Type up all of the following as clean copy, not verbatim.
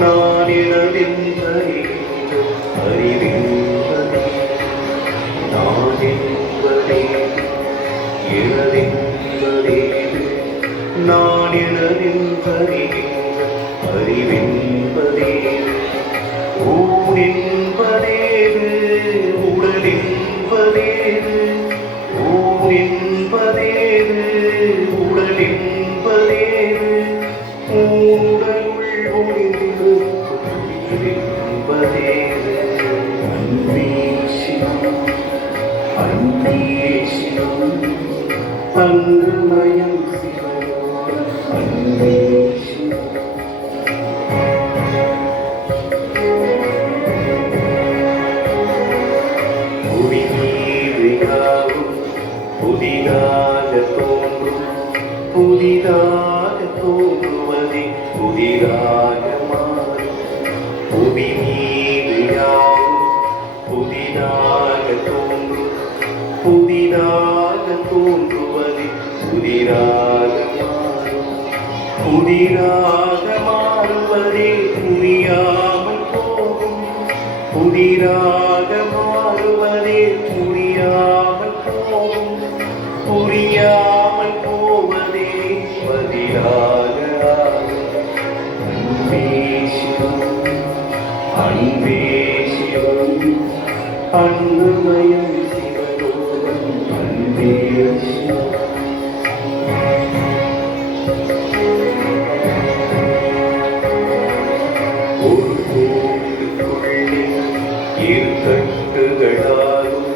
நான் எனதென்பதே அறிவின்பதே நான் என்பதே எனதென்பதே நான் எனதென்பதே அறிவின்பதே ஊன் என்பதேது உடல் என்பதேது ஊன் என்பதேது உடல் என்பதேது உடலுள் ஒளிந்து என்பதேது அன்பே சிவம் அன்பே சிவம் அன்புமயம் சிவம் அன்பே சிவம் புதிதாக தோன்றும் புதிதாக தோன்றுவதே புதிதாக மாறும் புவி மீது யாவும் புதிதாக தோன்றும் புதிதாக தோன்றுவதே புதிதாக மாறும் புதிதாக மாறுவதே புரியாமல் போகும் புதிதாக மாறுவதே புரியாமல் போகும் புரியாமல் போவதே பதிலாக அன்பே சிவம் அன்பே சிவம் அன்புமயம் சிவலோகம் அன்பே சிவம் ஒரு கோவிலுக்குள்ளே இருக்கட்டுகளாலும்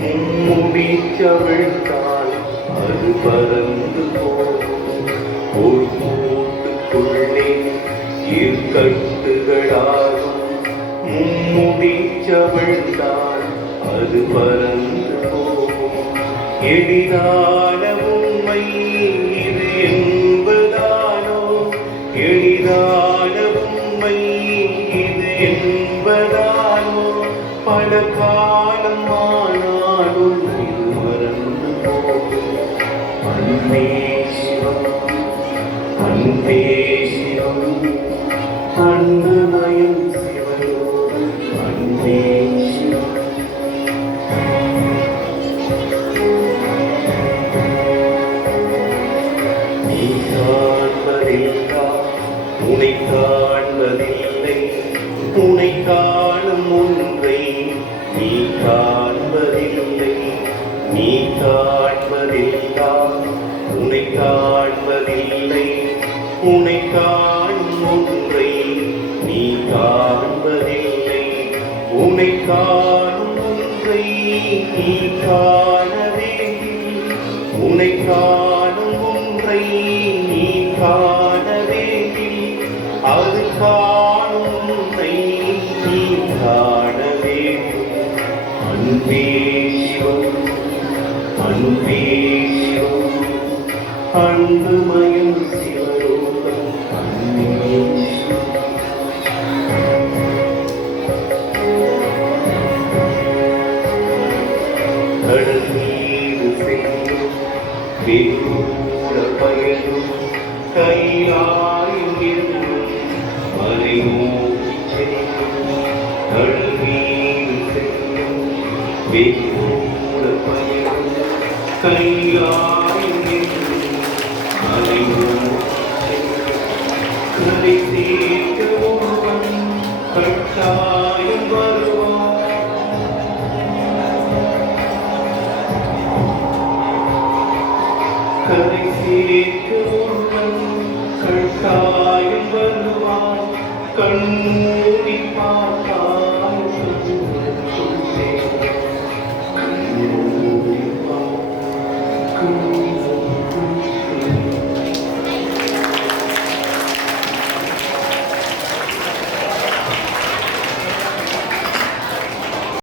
மும்முடிச்சவிழ்த்தால் அது பறந்து போகும் ஒரு கூட்டுக்குள்ளே இருக்கட்டுகளாலும் மும்முடிச்சவிழ்த்தால் அது பறந்து போகும் எளிதான உண்மை இது என்பதானோ எளிதான உண்மை இது என்பதானோ பல காலம் ஆனாலும் இது மறந்து போகும் அன்பே சிவம் அன்பே சிவம் அன்புமயம் சிவலோகம் அன்பே சிவம் நீ காண்பதெல்லாம் உனை காண்பதில்லை உனை காணும் ஒன்றை நீ காண்பதில்லை நீ காண்பதெல்லாம் உனை காண்பதில்லை உனை காணும் ஒன்றை நீ காண்பதில்லை உனை காணும் ஒன்றை நீ காண வேண்டும் உனை காணும் ஒன்றை நீ காண வேண்டும் அது காணும் உன்னை நீ காண வேண்டும் அன்பே சிவம் அன்பே சிவம் அன்புமயம் சிவலோகம் அன்பே சிவம் கடல் மீது செல்லும் வெகுதூர பயணம் கையாயும் என்றும் மலை நோக்கி செல்லும் கடல் மீது செல்லும் வெகுதூர பயணம் கையாயும் என்றும் மலை நோக்கி செல்லும் கரை சேர்க்க ஒருவன் கட்டாயம் வருவான் கரை சேர்க்க ஒருவன் கட்டாயம் வருவான் கண்ணூர்